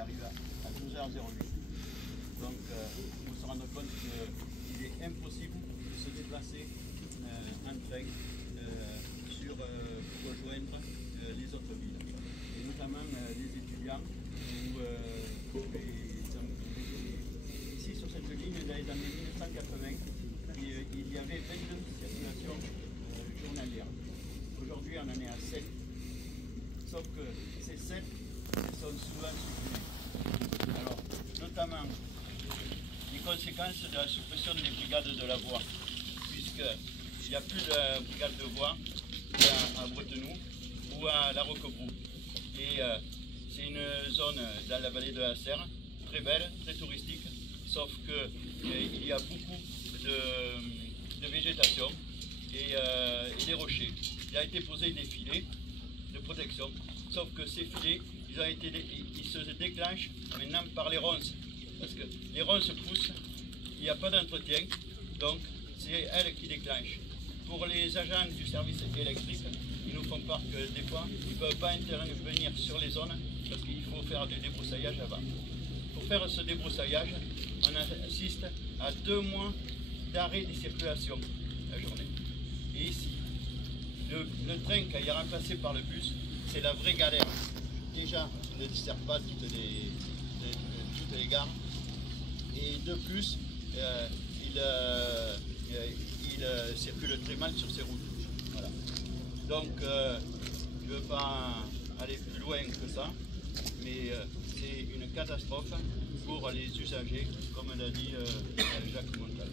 arrive à 12h08. Donc il faut se rendre compte qu'il est impossible de se déplacer en train pour rejoindre les autres villes. Et notamment les étudiants ici sur cette ligne, dans les années 1980, il y avait 22 circulations journalières. Aujourd'hui, on en est à 7. Sauf que ces 7 sont souvent supprimés. Alors, notamment, les conséquences de la suppression des brigades de la voie, puisqu'il n'y a plus de brigade de voie à Bretenoux ou à La Roquebrou. Et c'est une zone dans la vallée de la Serre, très belle, très touristique, sauf qu'il y a beaucoup de végétation et des rochers. Il a été posé des filets de protection, sauf que ces filets, ils se déclenchent maintenant par les ronces, parce que les ronces poussent, il n'y a pas d'entretien, donc c'est elles qui déclenchent. Pour les agents du service électrique, ils nous font part que des fois, ils ne peuvent pas intervenir sur les zones parce qu'il faut faire du débroussaillage avant. Pour faire ce débroussaillage, on assiste à 2 mois d'arrêt de circulation la journée. Et ici, le train qui est remplacé par le bus, c'est la vraie galère. Déjà, il ne dessert pas toutes les gares. Et de plus, il circule très mal sur ces routes. Voilà. Donc, je ne veux pas aller plus loin que ça, mais c'est une catastrophe pour les usagers, comme l'a dit Jacques Montal.